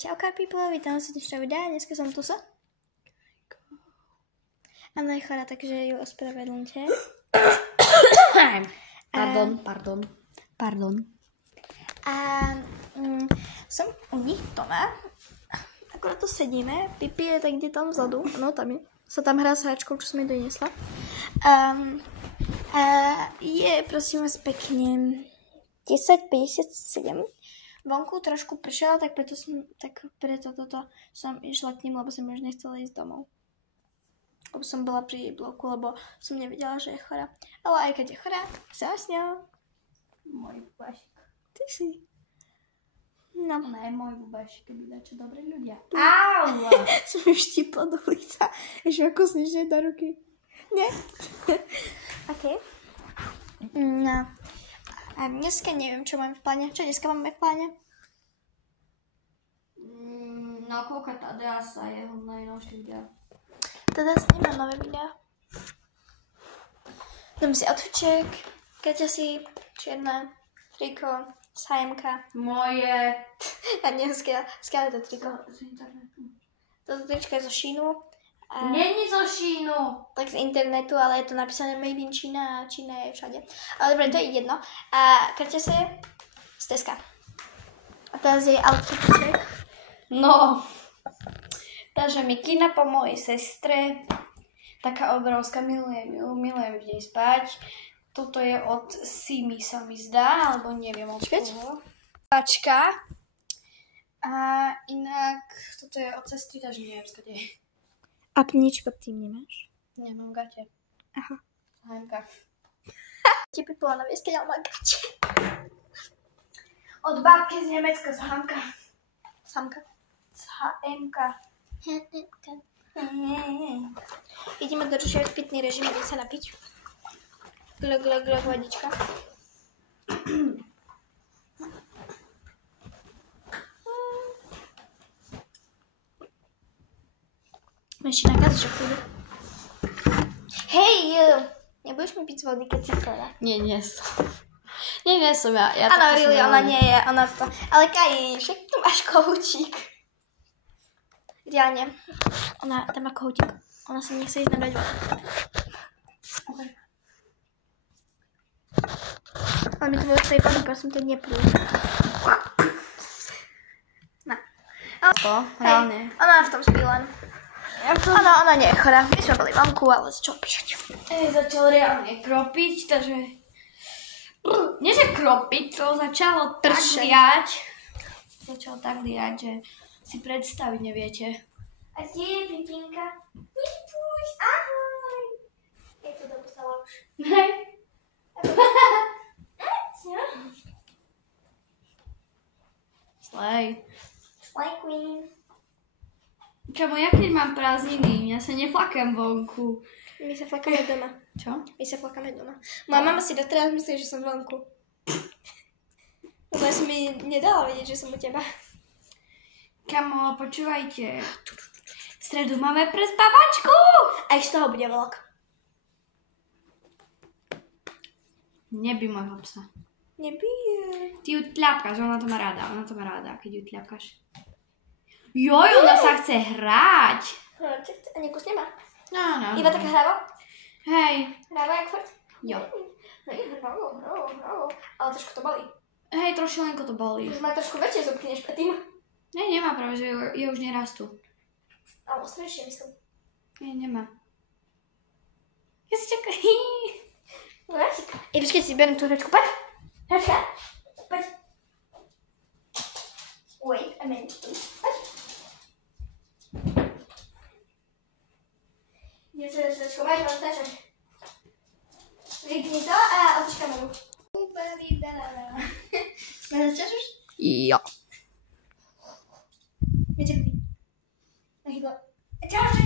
Čauka people, vítam vás v dnešnom videa, dneska som tu sa. Anna je chorá, takže ju ospravedlňte. Pardon. Som u nich doma, akorát tu sedíme, Pipi je tak kde tam vzadu, no tam je, sa tam hrá s hračkou, čo som jej doniesla. Je prosím vás pekne 10:57. Vonku trošku pršela, tak preto toto som išla k ním, lebo som už nechcela ísť domov. Lebo som bola pri jej bloku, lebo som nevedela, že je chorá. Ale aj keď je chorá, sa s ňou. Môj bubašik. Ty si. No. Ona je môj bubašik, keby dačo dobré ľudia. Au! Som ju štipla do lica. Ešte ako snižne do ruky. Nie? OK. No. A dneska neviem, čo máme v pláne. Čo dneska máme v pláne? No, kúkať Tadeas a jeho najnovšie videa. Tadeas nemá nové videa. Dám si outfiček. Kaťa si čierna triko z H&M-ka. Moje. A nie, skále to triko. Toto tričko je zo Sheinu. Není zo Sheinu. Tak z internetu, ale je to napísané Made in China a Čína je všade. Ale dobre, to je jedno. A Kaťa sa je z Teska. A teraz je outfiček. No. Takže mikina po mojej sestre. Taká obrovská, milujem v nej spať. Toto je od Simi, sa mi zdá, alebo neviem od koho. Pačka. A inak, toto je od sestry, takže neviem, skade je. A nič pod tým nemáš? Nemám gate. Aha. H&M-ka. Ti Pipola na vieskeň, ale má gate. Od bábky z Nemecka, z H&M-ka. Z H&M-ka. Z H&M-ka. Ideme dodržiavať pitný režim, idem sa napiť. Glok, vodička. Ešte na gaz, že chvíľu. Hej, nebudeš mi piť z vody, keď si chorá? Nie som. Nie som ja. Áno, really, ona nie je, ona to. Ale Kaji, však tu máš kohúčik. Reálne, ona tam má kohúčik. Ona sa nechce ísť nabrať vodu. Okay. Ale mi to bolo tej vody, prosím, to neplúť. No. Reálne. Ona v tom spí len. Ona nie je chorá. My sme boli vonku, ale začal pršať. Začal reálne kropiť, takže... Nie, že kropiť, to začalo tak liať. Začalo tak liať, že si predstaviť neviete. A kde je Pipinka? Pipuš, ahoj! Jak to dopustala už? Hej. Slej. Slay queen. Čamo, ja keď mám prázdniny, ja sa neflakám vonku. My sa flakáme doma. Čo? My sa flakáme doma. Moja mama si doteraz myslí, že som vonku. Lebo ja som mi nedala vedieť, že som u teba. Kamo, počúvajte. V stredu máme prespávačku. Aj z toho bude vlog. Nebij môjho psa. Nebije. Ty ju tľapkáš, ona to má ráda, keď ju tľapkáš. Joj, ona sa chce hrať. A nekus nemá. No. Iba taká hrava? Hej. Hrava jak furt? Jo. Hravo. Ale trošku to bolí. Hej, trošilenko to bolí. Už má trošku väčšie zubky než predtým. Ne, nemá práve, že je už nerastú. Ale ostrejšie myslím. Nie, nemá. Ja si čakám. Počkej, si beriem tú hračku. Poď. Hračka. Poď. Wait a minute, please. Poď. Idem sa hračku. Máš tačať. Vypni to a otoč kameru. Začať už? Jo. Viete, Pipi. Nachydlo. Čauže.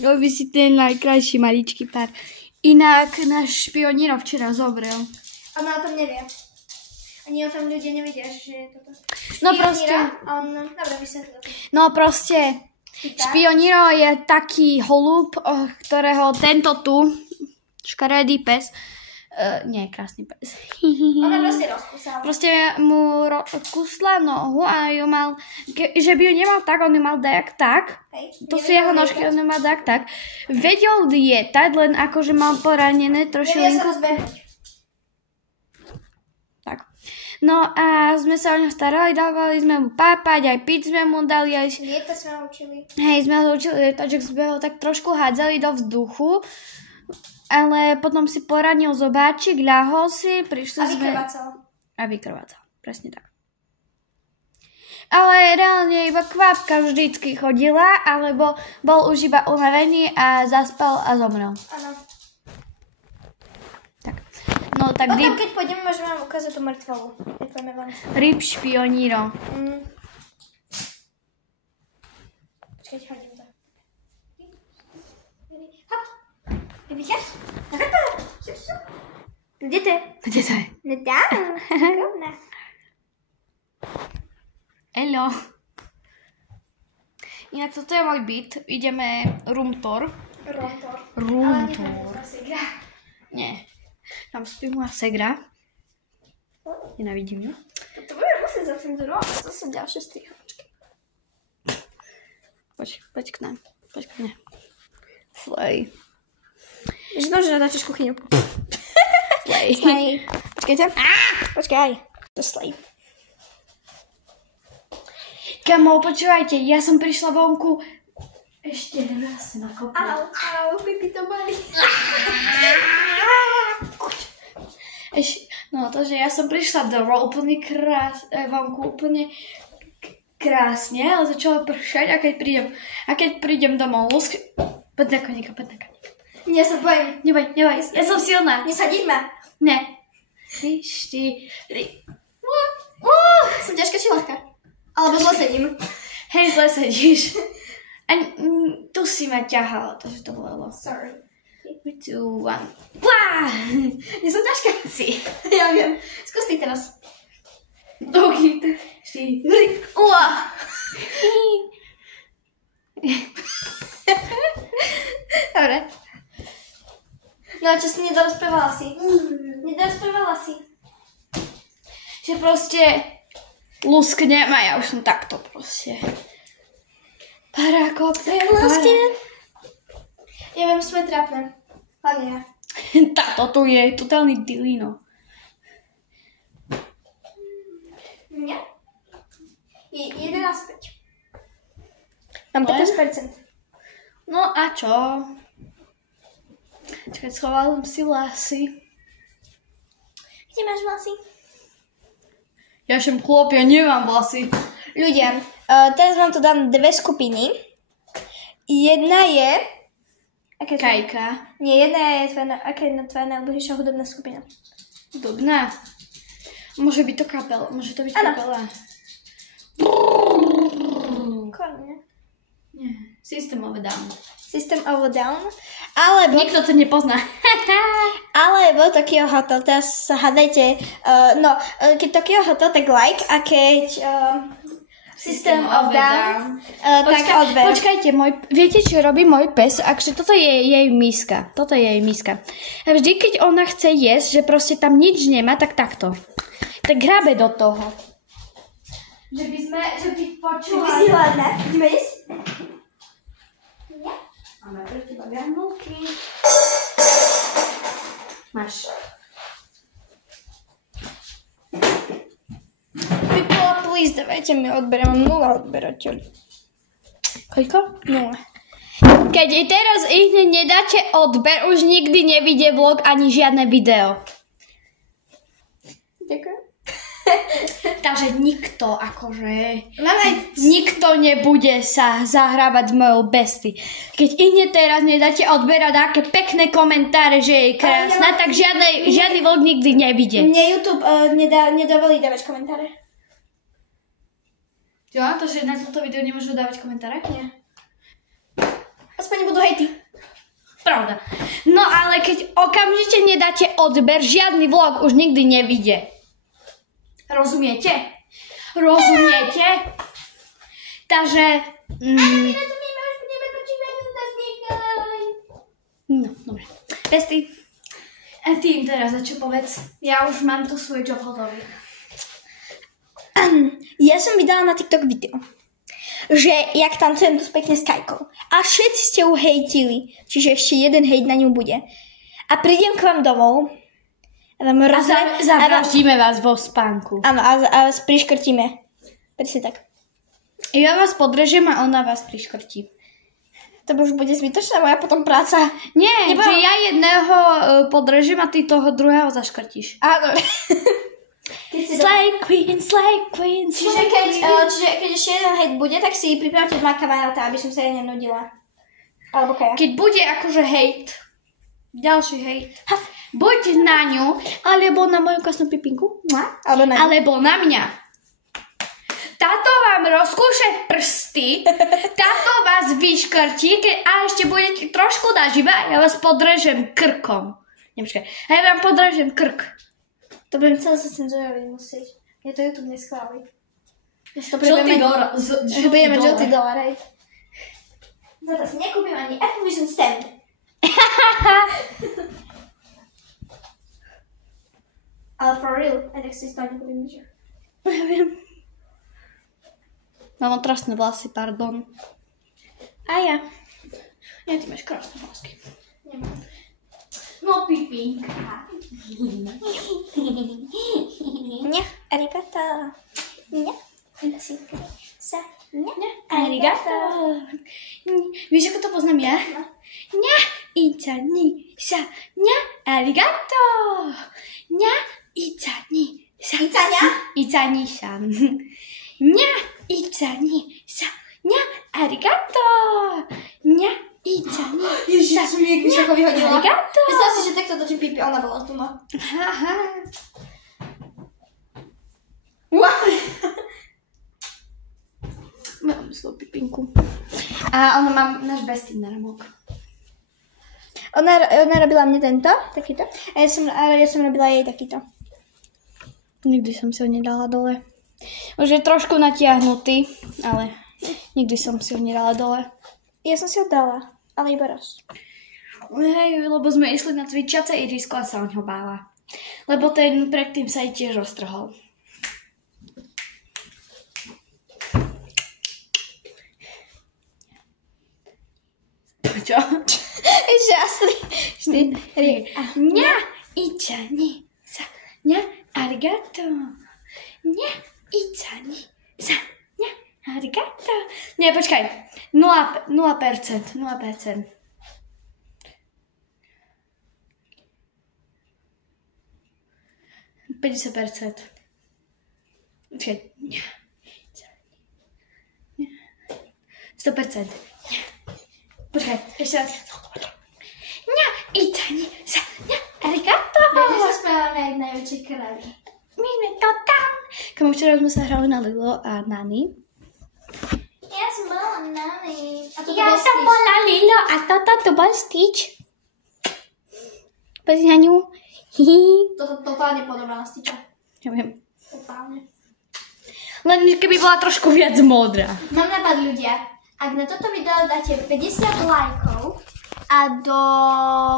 No, vy si ten najkrajší maličký pár. Inak náš špionírov včera zomrel. Ona o tom nevie. Ani o tom ľudia nevedia, že je toto. No proste. Dobre, vysvetlil. No proste. Špioníro je taký holub, ktorého tento tu, škaredý pes, Nie, krásny pes. Ona proste rozkúsala. Proste mu kusla nohu a ju mal, že by ju nemal tak, on ju mal dajak tak. Hej, To sú jeho nožky, on ju mal dajak tak. Vedel lietať, len akože mal poranené Nevie trošilinku. sa rozbehnúť. Tak. No a sme sa o ňo starali, dávali sme mu pápať, aj piť sme mu dali, aj... Lieta sme ho učili. Hej, sme ho učili lietať, že sme ho tak trošku hádzali do vzduchu. Ale potom si poranil zobáčik, ľahol si, prišli A sme... vykrvácal. A vykrvácal, presne tak. Ale reálne iba kvapka vždycky chodila, alebo bol už iba unavený a zaspal a zomrel. Áno. Tak. No tak Potom, keď pôjdeme, môžeme vám ukázať tú mŕtvolu. Ďakujeme vám. Rip špioníro. Počkajte, hodím to. Hop. Vidíš? Kde to je? Kde to je? Nedám. Rovná. Hello. Inak toto je môj byt. Ideme room tour. Rotor. Room Ale tour. nechám sa igra. Nie. Tam spí moja segra. Nenávidím ju. To budeme musieť zacenzurovať. To sú ďalšie strihočky. Poď k nám. Poď k mne. Slej. Že to, že dáčeš kuchyňu. Slej. Slej. Počkajte. Počkaj. To slej. Kamo, počúvajte, ja som prišla vonku ešte raz na kopnu. Au, pipi to boli. No to, že ja som prišla domov úplne vonku úplne krásne, ale začalo pršať a keď prídem domov, poď na koníka. Ja sa bojím. Neboj, ja som silná. Nesadíš ma. Ne. 3, 4. Som ťažká či ľahká? Alebo zle sedím. Hej, zle sedíš. A tu si ma ťahala, takže to bolo. Sorry. 3, 2, 1. Nie som ťažká. Si. Ja viem. Skús ty teraz. OK, 4. Dobre. No a čo si nedorozprávala si? Nedorozprávala si. Že proste lusknem a ja už som takto proste. Parakopter. Ja viem, sme trápne. Hlavne ja. Táto tu je totálny dilino. Nie? 11,5. Mám 15%. No a čo? Čakaj, schovala som si vlasy. Kde máš vlasy? Ja som chlop, ja nemám vlasy. Ľudia, teraz vám tu dám dve skupiny. Jedna je... Kajka. Nie, jedna je aká je tvoja najobľúbenejšia hudobná skupina? Hudobná. Môže byť to kapela. Môže to byť Áno. kapela. Korne. Nie. System of a Down. System of a Down. Alebo... Nikto to nepozná. Alebo Tokyo Hotel. Teraz sa hádajte. Keď Tokyo Hotel, tak like. A keď System of a Down, tak odber. Počkajte, viete, čo robí môj pes? Akže toto je jej miska. Toto je jej miska. A vždy, keď ona chce jesť, že proste tam nič nemá, tak takto. Tak hrabe do toho. Že by počula... Ty si hladná. Ideme jesť? Nie? Máme pre teba granulky. Máš. Vypila, please, dajte mi odber. Mám 0 odberateľ. Koľko? 0. Keď teraz ich nedáte odber, už nikdy nevidie vlog ani žiadne video. Ďakujem. Takže nikto, akože... Máme... Nikto nebude sa zahrávať s mojou besty. Keď ine teraz nedáte odberať také pekné komentáre, že je krásna, tak žiadny vlog nikdy nevidie. Mne YouTube nedovolí dávať komentáre. Jo, to, že na toto video nemôžu dávať komentáre? Nie. Aspoň nebudú hejty. Pravda. No ale keď okamžite nedáte odber, žiadny vlog už nikdy nevidie. Rozumiete? Takže... No, dobre. Besty, A ty im teraz čo povedz? Ja už mám tu svoj job hotový. Ja som vydala na TikTok video, že jak tancujem dosť pekne s Kajkou. A všetci ste ju hejtili, čiže ešte jeden hejt na ňu bude. A prídem k vám domov a vám zavraždíme vás vo spánku. Áno, a vás priškrtíme. Presne tak. Ja vás podrežiem a ona vás priškrtí. To už bude zbytočná moja potom práca. Nie, že ja jedného podrežím a ty toho druhého zaškrtíš. Áno. Slay queen. Čiže keď ešte jeden hejt bude, tak si pripravte 2 kamaráta, aby som sa ja nenudila. Alebo Kaja. Keď bude akože hejt, ďalší hejt, buď na ňu, alebo na moju krásnu pipinku, alebo na mňa. Táto vám rozkúše prsty, táto vás vyškrtí a ešte budete trošku naživa, ja vás podrežem krkom. Nepočkaj, ja vám podrežem krk. To budem celé sa cenzurovať musieť. Je to YouTube neschváli. Žltý dolar. Budeme žltý dolar, hej. Za to si nekúpim ani Activision stand. Ale for real, aj tak si z toho nekúpim nič. Ja viem. Mám otrasné vlasy, pardon. A ja. Ja, ty máš krásne vlasky. Nemám. No, pipinka. Ňa, arigato. Ňa, ichika sa. Ňa, arigato. Vieš, ako to poznám ja? Ňa, icha, ni, sa. Ňa, arigato. Ňa, icha, ni, sa. Ica-ňa? Icha, ni, sa. Ňa, icha, ni, sa. Ňa, arigato. Ňa, icha, ni, sa. Ježiš, som mi vysoko vyhodila. Arigato. Predstav si, že takto točím pipi, ona bola tu, no. Haha. Wow. Mám svoju pipinku. A ona má náš bestie na ramok. Ona robila mne tento, takýto. A ja som robila jej takýto. Nikdy som si ho nedala dole. Už je trošku natiahnutý, ale nikdy som si ho nedala dole. Ja som si ho dala, ale iba raz. Hej, lebo sme išli na cvičiace ihrisko a sa o ňo bála. Lebo ten predtým sa jej tiež roztrhol. Čo? Ešte raz 4. Ňa, icha, ni, sa. Ňa, arigato. Ňa, icha, ni, sa. Ňa, arigato. Nie, počkaj. 0%. 0%. 50%. Počkaj. 100%. Počkaj, ešte raz. Ňa, icha, ni, sa. Ňa, arigato. Viete, sa správame aj najväčšie kráľy. My sme to tam. Kamu včera sme sa hrali na Lilo a Nani. Ja som bola Nani. Ja som bola Lilo a toto bol Stitch. Pozri na ňu. Hihi. Toto totálne podobá na Stitcha. Ja viem. Totálne. Len keby bola trošku viac modrá. Mám nápad, ľudia. Ak na toto video dáte 50 lajkov a do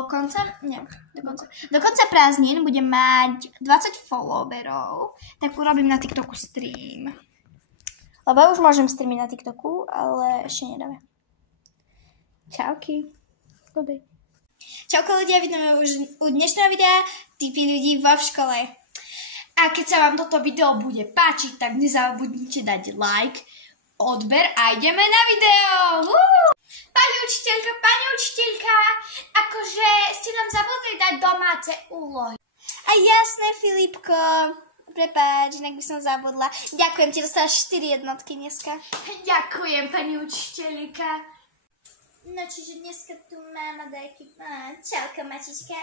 konca prázdnin budem mať 20 followerov, tak urobím na TikToku stream. Lebo ja už môžem streamiť na TikToku, ale ešte nedáme. Čauky. Good day. Čauko ľudia, vidíme už u dnešného videa tipy ľudí vo škole. A keď sa vám toto video bude páčiť, tak nezabudnite dať like, odber a ideme na video. Pani učiteľka, akože ste nám zabudli dať domáce úlohy. A jasné, Filipko. Prepáč, inak by som zabudla. Ďakujem, ti dostávaš 4 jednotky dneska. Ďakujem, pani učiteľka. No, čiže dneska tu mám čauka, mačička.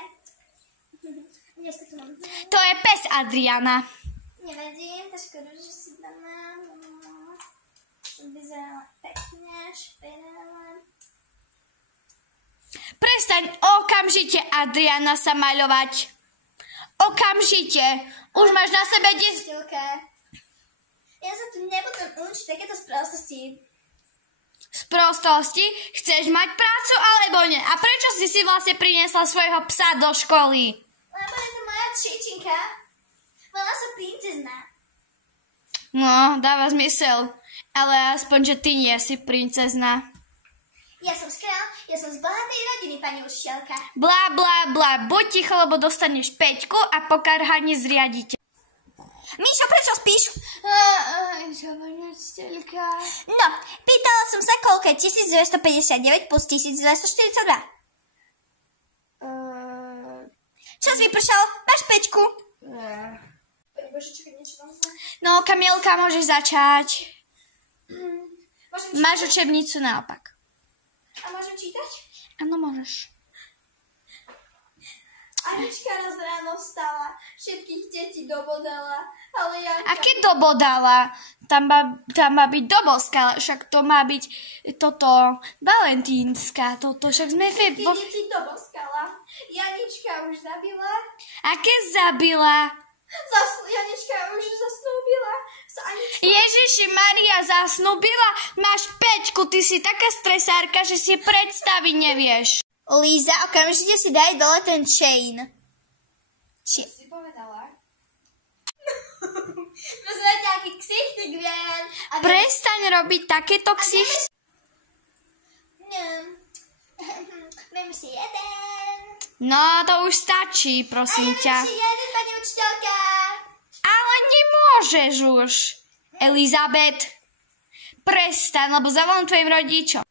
Dneska tu mám... To je pes Adriana. Nevadím, to škoda, že si tam mám. Vyzerala pekne, špinavá. Prestaň okamžite, Adriana, sa maľovať. Okamžite. Už máš na sebe Ja sa tu nebudem učiť takéto sprostosti. Sprostosti? Chceš mať prácu alebo nie? A prečo si vlastne priniesla svojho psa do školy? Lebo je to moja čičinka. Volá sa princezna. No, dáva zmysel. Ale aspoň, že ty nie si princezna. Ja som skrál, ja som z bohatej rodiny, pani učiteľka. Blá, blá, blá. Buď ticho, lebo dostaneš 5 a pokarhanie zriadíte. Míšo, prečo spíš? Pani učiteľka. No, pýtala som sa, koľko je 1259 plus 1242. Čas vypršal, máš 5. No, Kamilka, môžeš začať. Môžem Máš učebnicu naopak. A môžem čítať? Áno, môžeš. Anička raz ráno vstala, všetkých detí dobodala, ale ja... Aké dobodala? Tam má byť doboska, však to má byť toto valentínska, toto však sme... Všetky deti doboskala. Janička už zabila. Aké zabila? Janička už zasnúbila. Ježiši Maria, zasnúbila? Máš 5, ty si taká stresárka, že si predstaviť nevieš. Líza, okamžite si daj dole ten chain. Čo si povedala? Rozumiem, aký ksichtik viem. Prestaň robiť takéto ksicht. Viem si jeden. No, to už stačí, prosím ťa. Viem si jeden, pani učiteľka. Ale nemôžeš už. Elizabet, prestaň, lebo zavolám tvojim rodičom.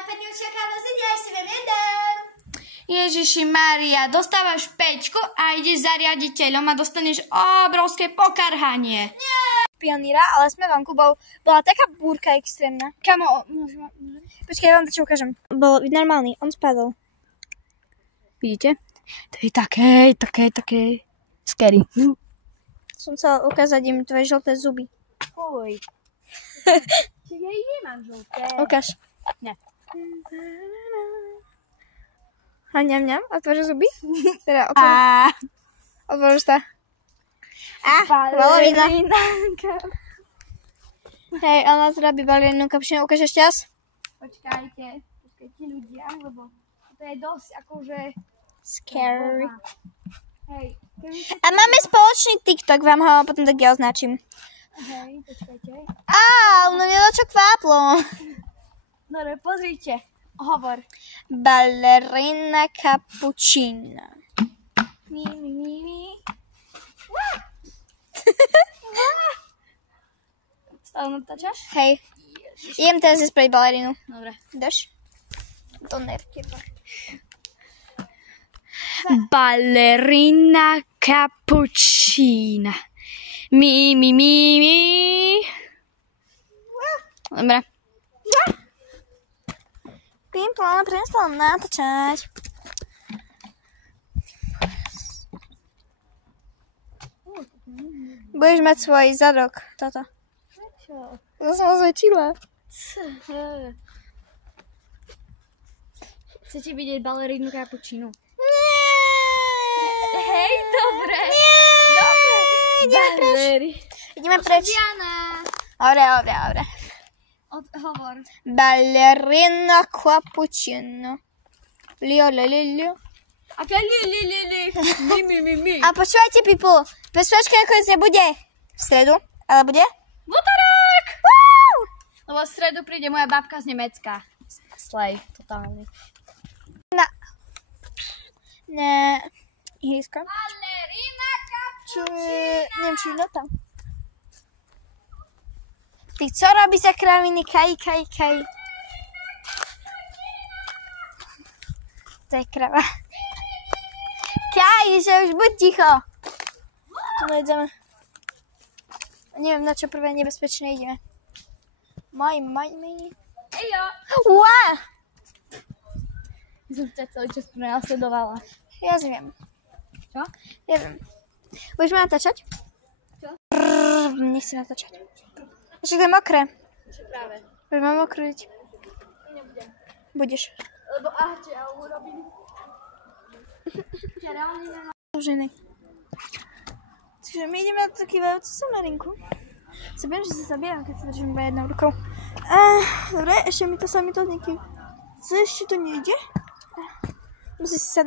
Pani učiteľka, vlastne ja si viem jeden. Ježiši Maria, dostávaš 5 a ideš za riaditeľom a dostaneš obrovské pokarhanie. Pioníra, ale sme vonku, bola taká búrka extrémna. Kamo, Počkaj, ja vám to čo ukážem. Bol normálny, on spadol. vidíte? To je také scary. Som chcela ukázať im tvoje žlté zuby. Oj. Ja ich nemám žlté. Ukáž. Ne. A ňam, otvoríš zuby? Teda otvoríš sa. Balerina. Hej, ona tu robí balerinu kapšinu. Ukáž ešte raz? Počkajte ľudia, lebo to je dosť akože... Scary. Hej. A máme spoločný TikTok, vám ho potom tak ja označím. Hej, počkajte. No čo kváplo. Dobre, pozrite. Hovor. Balerina cappuccino. Mi. Stále natáčaš? Hej. Idem teraz spraviť balerinu. Dobre. Dáš? To nevteba. Ballerina cappuccina. Mi. Dobre. Pimpla, prestal natáčať. Budeš mať svoj zadok, toto. Čo? To som ho zväčšila. Chcete vidieť balerínu cappuccino? Nie. Hej, dobre. Nie. Ideme preč. Diana. Dobre. Hovor. Ballerina cappuccino. Lio. Aké mi. A počúvajte, people. Bezpečka nakoniec nebude v stredu, ale bude? V utorok! Lebo v stredu príde moja babka z Nemecka. Slej, totálne. Ne. Ihriska. Ballerina Neviem, či je tam. Ty co robí za kraviny? Kaj. To je krava. Kaj, že už buď ticho. No ideme. Neviem, na čo prvé nebezpečné ideme. Maj. Ejo. Uá! Som ťa celý čas prenasledovala. Ja viem. Čo? Ja viem. Budeš ma natáčať? Čo? Nechci natáčať. Ešte to je mokré. Čo práve? Budeš ma mokriť. Nebudem. Budeš. Lebo ja urobím. Ja reálne nemám. Ženy. Takže my ideme na tú kývajúcu somarinku. Viem, že sa zabieram, keď sa držím iba jednou rukou. Dobre, ešte mi to sami to niekým. Co ešte to nejde? Musíš sa...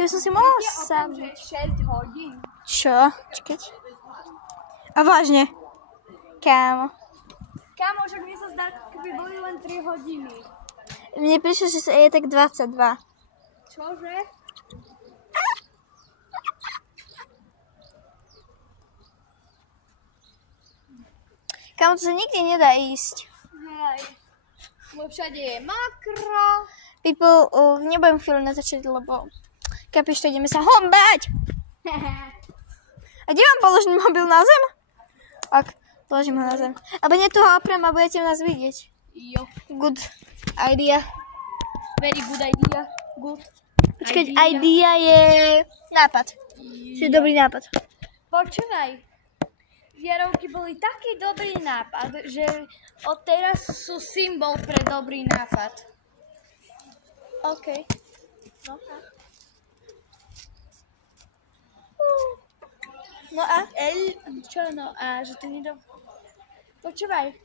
Ja som si mohla sadnúť. 6 hodín. Čo? Čakať. A vážne? Kámo. Kámo, že mi sa zdá, keby boli len 3 hodiny. Mne prišlo, že je tak 22. Čože? Kámo, to sa nikde nedá ísť. Hej. Bo všade je makro. People, nebudem chvíľu natáčať, lebo kapíš, to ideme sa hombať. A kde mám položiť mobil na zem? Ak, položím ho na zem. Abo nie tu ho oprem a budete nás vidieť. Jo. Good idea. Very good idea. Good. Počkať, idea je nápad. To je dobrý nápad. Počúvaj. Vierovky boli taký dobrý nápad, že odteraz sú symbol pre dobrý nápad. OK. No a? Čo no a, že to nedo... Počúvaj.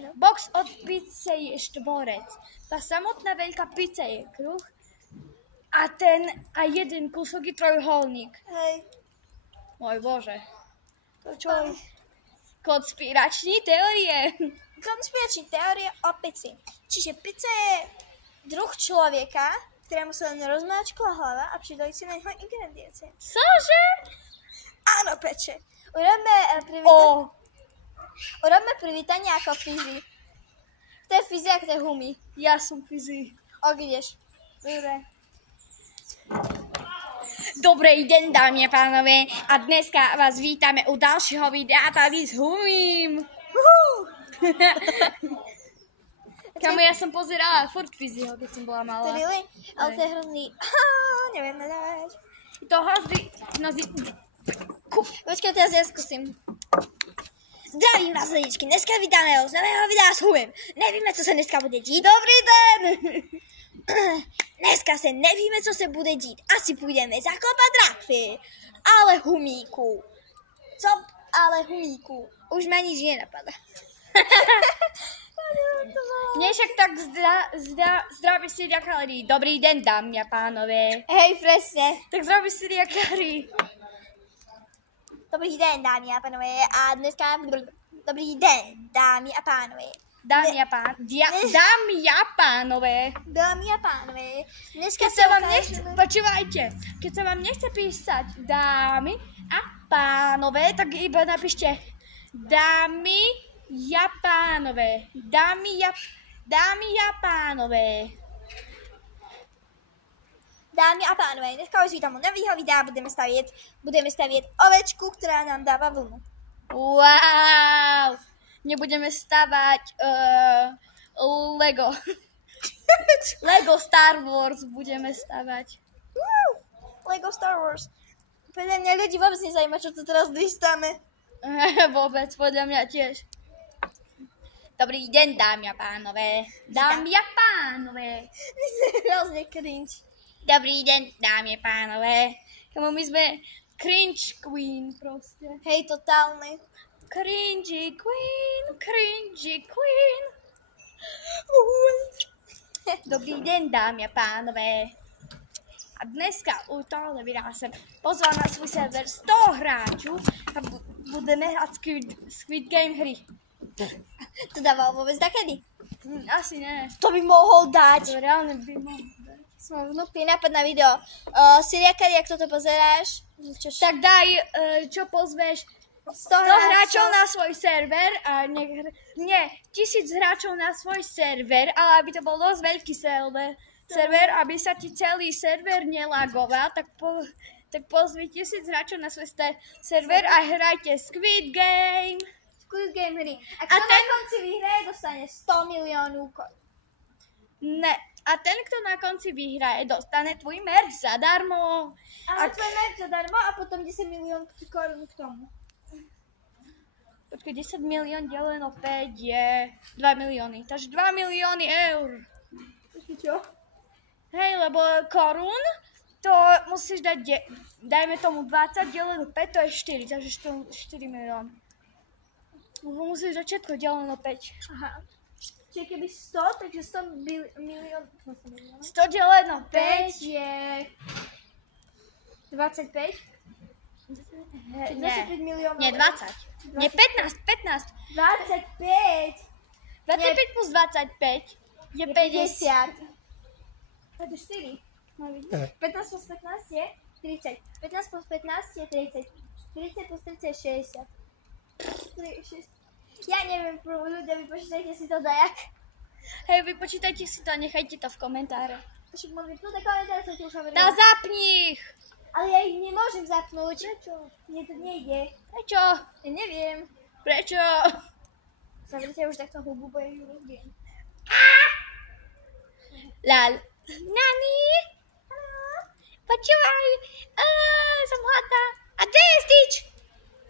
No. Box od pizze je štvorec. Tá samotná veľká pizza je kruh. A jeden kúsok je trojuholník. Hej. Môj Bože. To čo? Konspirační teórie. Konspiračná teória o pici. Čiže pizza je druh človeka, ktorému sa len rozmáčkla hlava a pridali si na neho ingrediencie. Cože? Áno, peče. Urobme privítanie ako Fizi. To je Fizi, ako to je Humi. Ja som Fizi. Ok, ideš. Dobre. Dobrý deň, dámy a pánové. A dneska vás vítame u ďalšieho videa tady s Humím. Kamo, ja som pozerala furt Fiziho, keď som bola malá. Really? Ale to je hrozný... Neviem nadávať. To hrozný... Počkaj, teraz ja skúsim. Zdravím vás, ledičky. Dneska vydáme z nového videa s Humím. Nevíme, co se dneska bude dít. Dobrý den! Dneska se nevíme, co se bude dít. Asi půjdeme zakopat rakvy. Ale Humíku. Co? Ale Humíku. Už ma nič nenapadá. Nie však tak zdraví si riakari. Dobrý den, dámy a pánové. Hej, presne. Tak zdraví si riakari. Dobrý den, dámy a pánové. A dneska... Dobrý den, dámy a pánové. Dámy a pánové. Dámy a pánové. Dneska Keď sa vám nechce... Počúvajte. Keď sa vám nechce písať dámy a pánové, tak iba napíšte dámy a pánové. Dámy a pánové. Dámy a pánové, dneska už vítam u nového videa, budeme stavět ovečku, která nám dává vlnu. Wow! Nebudeme stavať Lego. Lego Star Wars budeme stavať. Lego Star Wars. Podľa mňa ľudí vôbec nezajíma, čo tu teraz listáme. Vôbec, podľa mňa tiež. Dobrý deň, dámy a pánové. Dámy a pánové. My sme hrozne cringe. Dobrý deň, dámy a pánové. Kamo, my sme cringe queen proste. Hej, totálne. Cringy queen, cringy queen. Dobrý deň, dámy a pánové. A dneska u tohoto videa som pozval na svoj server 100 hráčov a budeme hrať Squid Game hry. To dával vôbec takedy? Asi ne. To by mohol dať. To reálne by mohol dať. Som vnúkli nápad na video. Siriakari, ak toto pozeráš? Tak daj, čo pozveš 100 hráčov na svoj server a nie, 1000 hráčov na svoj server, ale aby to bol dosť veľký server, aby sa ti celý server nelagoval, tak pozvi 1000 hráčov na svoj server a hrajte Squid Game. Squid Game hry. A kto na konci vyhraje, dostane 100 miliónov. Ne. A ten, kto na konci vyhraje, dostane tvoj merch zadarmo. Ale tvoj merch zadarmo a potom 10 miliónov korún k tomu. Počkaj, 10 milión deleno 5 je 2 milióny. Takže 2 milióny eur. Čo? Hej, lebo korún, to musíš dať, dajme tomu 20 deleno 5, to je 4, takže 4 milióny. Musíš dať všetko deleno 5. Aha. Čiže keby 100, takže 100 milión... 100 deleno 5 je... 25? Nie. 25 miliónov. Nie, 20. Nie, 15. 25! 25 plus 25 je 50. To je 4. 15 plus 15 je 30. 15 plus 15 je 30. 40 plus 30 je 60. Ja neviem, ľudia, vypočítajte si to dajak. Hej, vypočítajte si to a nechajte to v komentáre. Však mám vypnúť komentáre, som ti už hovorila. Tá zapni ich! Ale ja ich nemôžem zapnúť. Prečo? Mne to nejde. Prečo? Ja neviem. Prečo? Zavrite už takto hubu, bo ju rozbijem. Lal. Nani? Počúvaj. Som hladná. A kde je Stitch?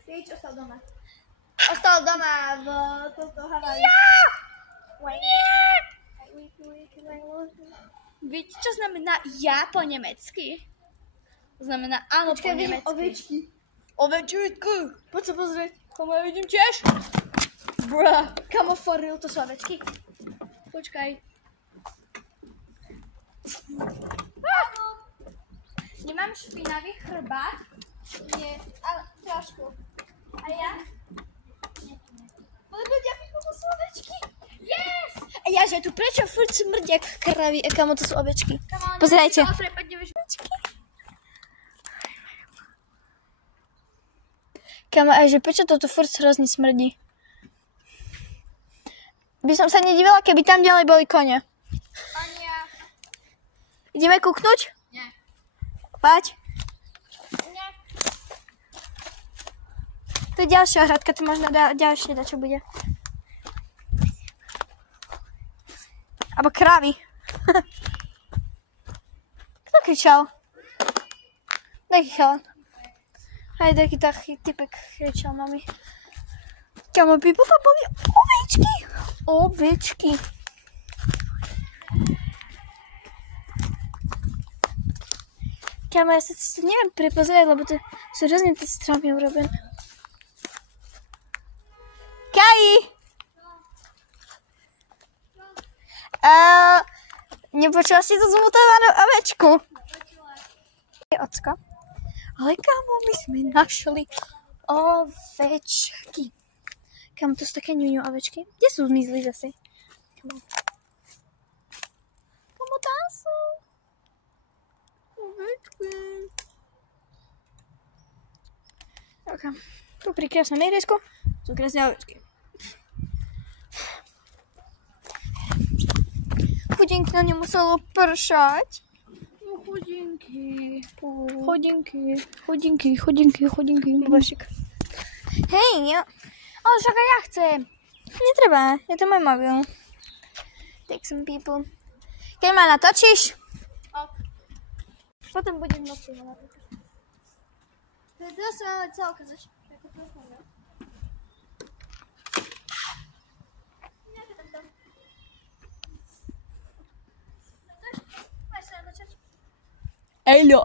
Stitch ostal doma. Ostal doma v tomto havári. Ja! Nie! Viete, čo znamená ja po nemecky? To znamená áno po nemecky. Ovečky. Ovečky. Poď sa pozrieť. Kamo, ja vidím tiež. Bruh. Kamo, for real, to sú ovečky. Počkaj. Nemám špinavý chrbát? Nie, ale trošku. A ja? Nie. Ale ľudia, to sú ovečky. Yes! A ja, že tu prečo furt smrdia kravy? Kamo, to sú ovečky. Pozrajte. Kamo, a že prečo to tu furt hrozne smrdí? By som sa nedivila, keby tam ďalej boli kone. Ania. Ideme kúknuť? Nie. Pať. Nie. To je ďalšia hradka, to možno ďalšie čo bude. Abo krávy. Kto kričal? Taký chalan. Aj taký typek kričal, mami. Kamo, by potom boli ovečky. Ovečky. Kamo, ja sa to neviem prepozerať, lebo to sú hrozne tie stromy urobené. Kai! Nepočula si to zmutovanú ovečku? Je ocko. Ale kamo, my sme našli ovečky. Kamo, to sú také ňuňu ovečky. Kde sú zmizli zase? Kamo, tam sú. Ovečky. Ok. Tu pri krásnom ihrisku sú krásne ovečky. Chudinky, no nemuselo pršať. No chudinky. Chodinky. Božík. Hej, ja. Ale však aj ja chcem. Netreba, je to môj mobil. Take some people. Keď ma natočíš? Potom budem noci. To sa máme celka začať. Ejo.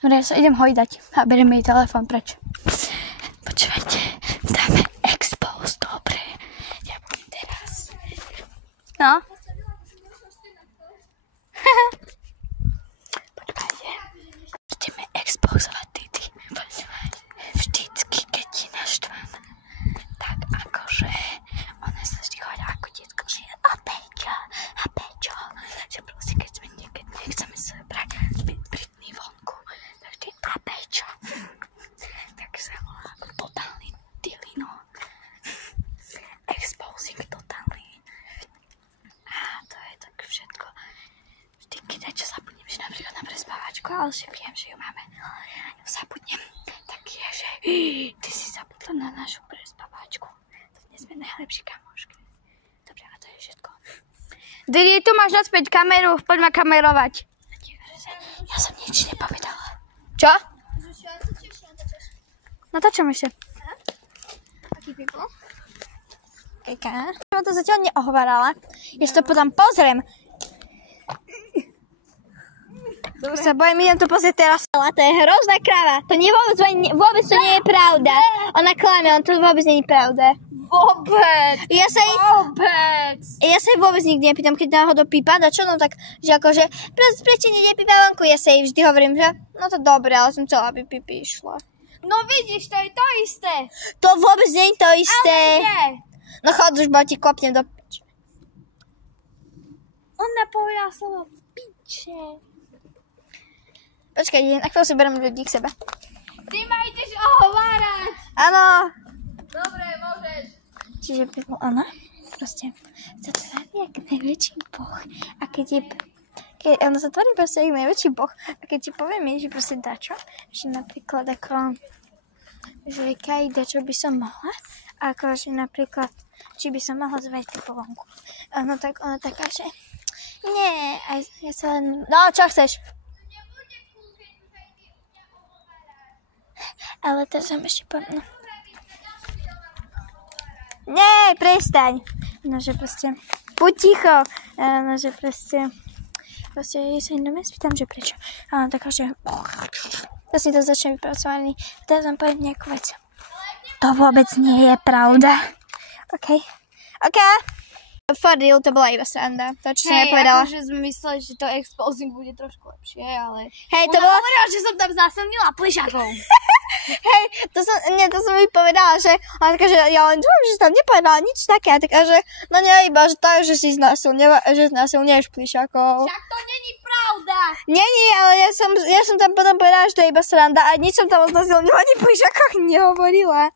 Dobre, ja sa idem hojdať a beriem jej telefón preč. Počúvajte, dáme expose, dobre. Ja budem teraz. No? Počúvajte, ideme expozovať Titi. Vždycky, keď je naštvaná, tak akože ona sa vždy chodí ako detko, že a Peťo, že proste keď sme niekedy nechceme sa brať Britney vonku, tak vždy a Peťo. Tak sa volá ako totálny dilino. Exposing totálny. A to je tak všetko. Vždy, keď aj čo zabudnem, že napríklad na prespávačku, ale že viem, že ju máme, ju zabudnem, tak je, že ty si zabudla na našu prespávačku. To dnes sme najlepší kamošky. Dobre, a to je všetko. Didi, tu máš naspäť kameru, poď ma kamerovať. Ja som nič nepovedala. Čo? Natáčam ešte. Aký people? Kejka. Som to zatiaľ neohovarala. Ja si to potom pozriem. Sa bojím, idem to pozrieť teraz. Ale to je hrozná kráva. To nie vôbec to nie je pravda. Ona klame, on to vôbec nie je pravda. Vôbec. Ja sa jej vôbec nikdy nepýtam, keď náhodou pípa, no čo, no tak, že akože, prečo nepípa vonku, ja sa jej vždy hovorím, že no to dobre, ale som chcela, aby pípi išla. No vidíš, to je to isté. To vôbec nie je to isté. Ale nie. No chod už, bo ti kopnem do piče. Ona povedala slovo piče. Počkaj, na chvíľu si berem ľudí k sebe. Ty ma ideš ohovárať. Áno. Dobre, môžeš. Čiže bylo ona proste sa tvári jak najväčší boh. A keď ona sa tvári proste jak najväčší boh. A keď ti poviem jej, že proste dačo, že napríklad ako, že kaj dačo by som mohla, ako že napríklad, či by som mohla zvať po vonku. No tak ona taká, že nie, a ja sa len, no čo chceš? Ale teraz som ešte poviem, no. Nie, prestaň. No, že proste, buď ticho. No, že proste ja sa jednom spýtam, že prečo. A taká, že to si to začne vypracovaný. Teraz vám poviem nejakú vec. To vôbec nie je pravda. OK. For real, to bola iba sranda. To, čo som ja povedala. Akože sme mysleli, že to exposing bude trošku lepšie, ale... Hej, to ona bolo... hovorila, že som tam znásilnila plišakov. Hej, to som mi povedala, že... A taká, že ja len dúfam, že si tam nepovedala nič také. A taká, že... No nie, iba, že tak, že si znásilňuješ plišakov. Však to není pravda. Není, ale ja som tam potom povedala, že to je iba sranda. A nič som tam o znásilňovaní plišakoch nehovorila.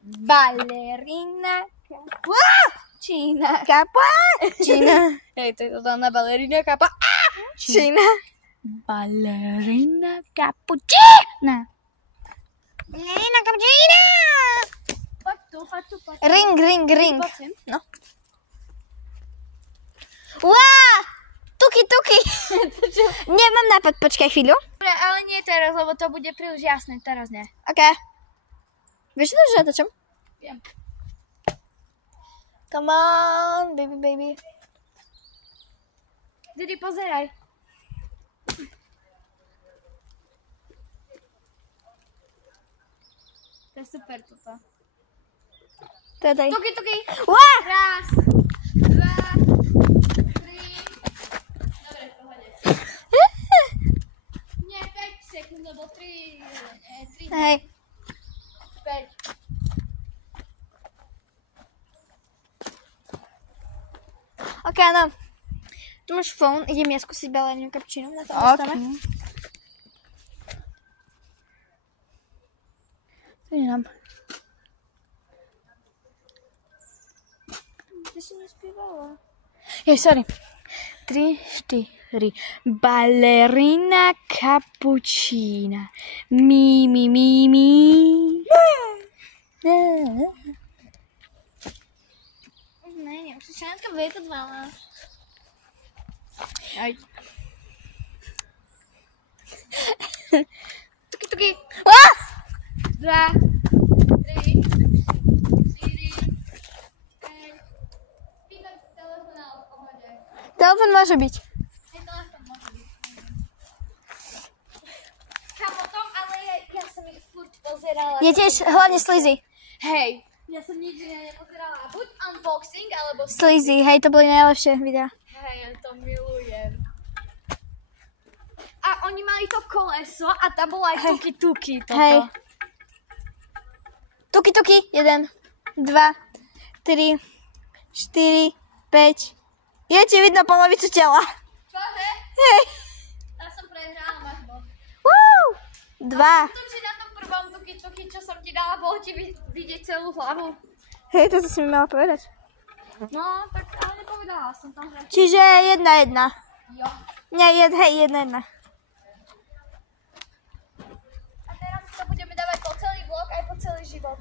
Balerina. Capuchina. Hej, to je totálna balerina Čína. Balerina cappuccina. Balerina cappuccina. Poď tu. Ring. No. Uá! Tuky. Nemám nápad, počkaj chvíľu. Dobre, ale nie teraz, lebo to bude príliš jasné. Teraz nie. OK. Vieš to, že ja točím? Viem. Come on, baby. Didi, pozeraj. To je super toto. Tutaj. Tuky. Uá! Raz, dva, tri. Dobre, v pohode. Nie, 5 sekúnd, lebo 3. Hej. 5. OK, no. Tu máš phone, idem ja skúsiť balerinu cappuccino na tom ostave. Tu nemám. Ty si nespievala. Sorry. 3, 4. Balerina cappuccina. Mi. Не, Шишенка виказала. Ай. Туки. Раз! 2, 3, 4, 5. Pýtam telefonál v pohode. Telefon môže byť. Telefon môže byť. Kamo tom, ale ja som ich furt pozerala. Je tiež hlavne Slizzy. Hej. Ja som nič nepozerala. Buď unboxing, alebo... Slizzy, hej, to boli najlepšie videá. Hej, ja to milujem. A oni mali to koleso a tam bolo aj tuky toto. Hej. Tuky. 1, 2, 3, 4, 5. Je ti vidno polovicu tela. Čože? Hej. Ja som prehrala, máš bol. 2. Potom, že na tom prvom tuky, čo som ti dala, bolo ti vidieť celú hlavu. Hej, to si mi mala povedať. No, tak ale nepovedala som tam, že... Čiže 1-1. Jo. Nie, hej, 1-1. A teraz to budeme dávať po celý vlog, aj po celý život.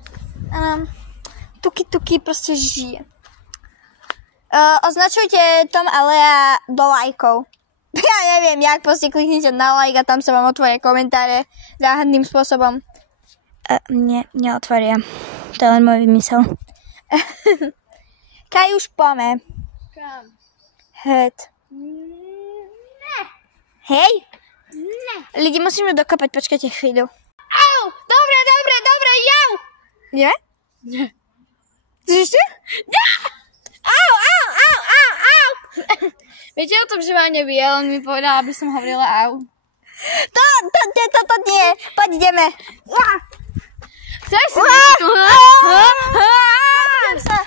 Tuky proste žije. Označujte Tom Alea do lajkov. Ja neviem, jak proste kliknite na like a tam sa vám otvoria komentáre záhadným spôsobom. Neotvoria. To je len môj vymysel. Kaj už pome. Kam? Head. Ne. Hej! Ne. Lidi, musíme dokopať, počkajte chvíľu. Au! Dobre, jau! Nie? Nie. Chceš ešte? Au! Viete o tom, že ma neví, ale on mi povedal, aby som hovorila au. To nie. Poď, ideme. Chceš si niečo? Poďme sa.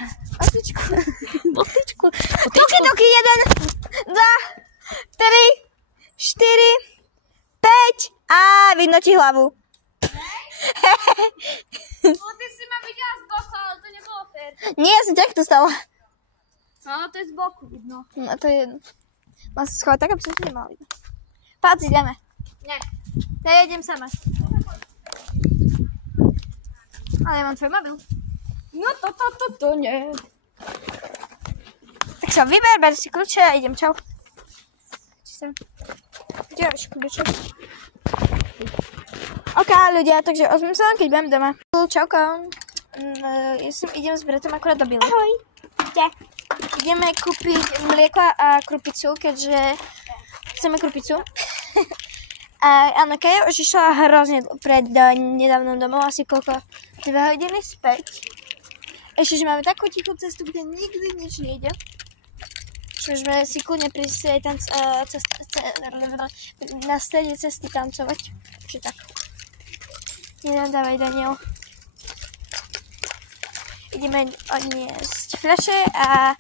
Botičku. Toky, 1, 2, 3, 4, 5 a vidno ti hlavu. No, ty si ma videla z boku, ale to nebolo fér. Nie, ja som takto stala. No, to je z boku vidno. No to je jedno. Mám sa schovať tak, aby som ti nemala vidno. Páci, ideme. Nie. Ja idem sama. Ale ja mám tvoj mobil. No to nie. Tak sa vyber, ber si kľúče a idem, čau. Kde máš kľúče? OK, ľudia, takže ozvím sa, keď budem doma. Čauko. Idem s bratom akurát do Billy. Ahoj. Kde? Ideme kúpiť mlieko a krupicu, keďže chceme krupicu. A áno, Kaja už išla hrozne pred nedávnom domov, asi koľko? 2 hodiny späť. Ešte, že máme takú tichú cestu, kde nikdy nič nejde. Že sme si kľudne prísli aj tam na strede cesty tancovať. Že tak. Nenadávaj, Daniel. Ideme odniesť fľaše a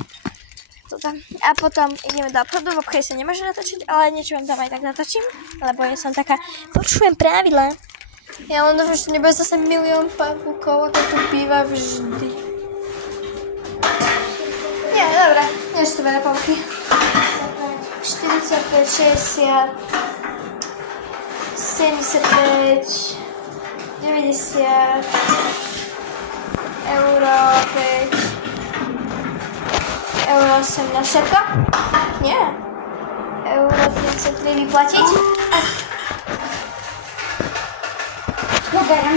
to tam. A potom ideme do obchodu. V obchode sa nemôže natočiť, ale niečo vám tam aj tak natočím. Lebo ja som taká, počujem pravidlá. Ja len dúfam, že nebude zase milión pavúkov, ako tu býva vždy. Nie, dobré. Nie sú to veľa pavúky. 45, 60, 75, 90, euro 5, euro 18, všetko? Nie. Euro 33 vyplatiť.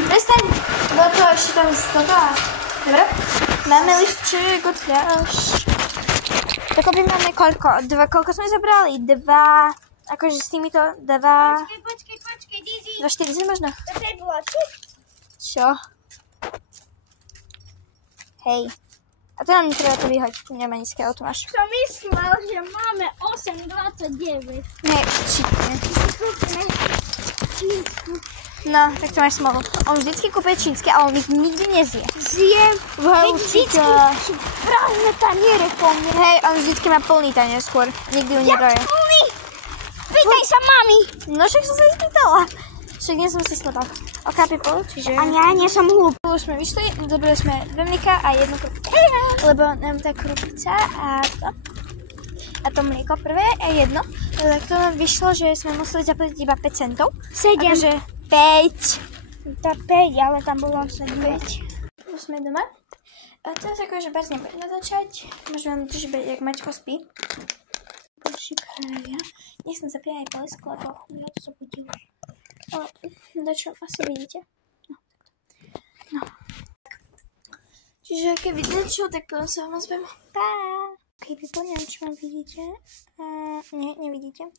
Prestaň, bolo to ešte tam istota. Dobre? Máme listček od fľaš. Dokopy máme koľko? Koľko sme zabrali? 2, akože s týmito 2... Počkej, Didi. 2,40 možno? To je bločky? Čo? Hej. A to nám netreba to vyhoď. Nemá nízke auto máš. Som myslel, že máme 8,29. Nie, čítne. No, tak to máš smolu. On vždycky kúpuje čínske, ale on ich nikdy nezie. Zjem. Vždycky sú prázdne taniere po mne. Hej, on vždycky má plný tanier skôr. Nikdy ju nedoje. Plný? Pýtaj sa mami. No však som sa vyspýtala. Však nie som si slopal. OK, people, čiže... A ja nie som hlúp. Už sme vyšli, dobrali sme 2 mlieka a 1 krupicu. Lebo nám tá krupica a to mlieko prvé a 1. Tak to nám vyšlo, že sme museli zaplatiť iba 5 centov. 7. Takže 5. To 5, ale tam bolo 7. 5. Už sme doma. A teraz akože Bart nebude natáčať. Môžem vám to, že jak Maťko spí. Boží kráľa. Nech som zapíjať aj polesku, lebo ja to zobudil. Ale dačo asi vidíte. No. Čiže keď vidíte čo, tak potom sa vám ozvem. Pá! Ok, people, neviem, či vám vidíte. Nie, nevidíte.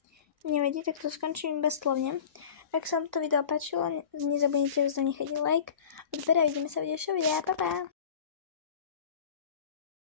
Nevidíte, tak to skončím bezslovne. Ak sa vám to video páčilo, nezabudnite zanechať like. Odber a vidíme sa v ďalšom videu. Pa, pa!